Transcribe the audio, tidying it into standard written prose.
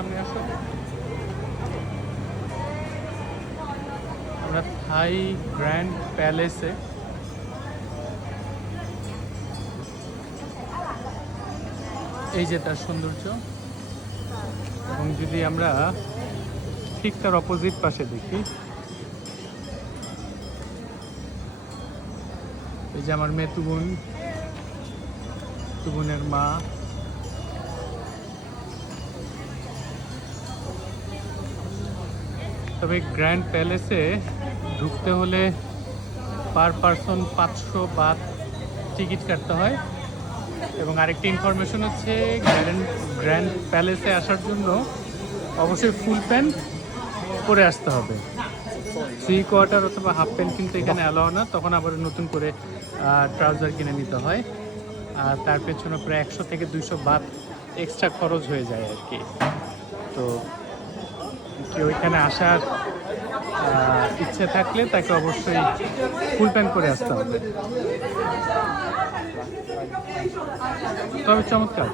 সামনে আসো। আমরা থাই গ্র্যান্ড প্যালেসে। এই যে তার সৌন্দর্য। এবং যদি আমরা ঠিক তার অপোজিট পাশে দেখি, এই যে আমার মেয়ে তুবুন, তুবুনের মা। তবে গ্র্যান্ড প্যালেসে ঢুকতে হলে পার পারসন 500 বাত টিকিট কাটতে হয়। এবং আরেকটি ইনফরমেশন হচ্ছে, গ্র্যান্ড প্যালেসে আসার জন্য অবশ্যই ফুল প্যান্ট পরে আসতে হবে। 3/4 অথবা হাফ প্যান্ট কিন্তু এখানে অ্যালাউ না, তখন আবার নতুন করে ট্রাউজার কিনে নিতে হয়। আর তার পেছনে প্রায় 100 থেকে 200 বাত এক্সট্রা খরচ হয়ে যায় আর কি। তো কেউ এখানে আসার ইচ্ছে থাকলে তাকে অবশ্যই ফুল প্যান্ট করে আসতে হবে। তবে চমৎকার।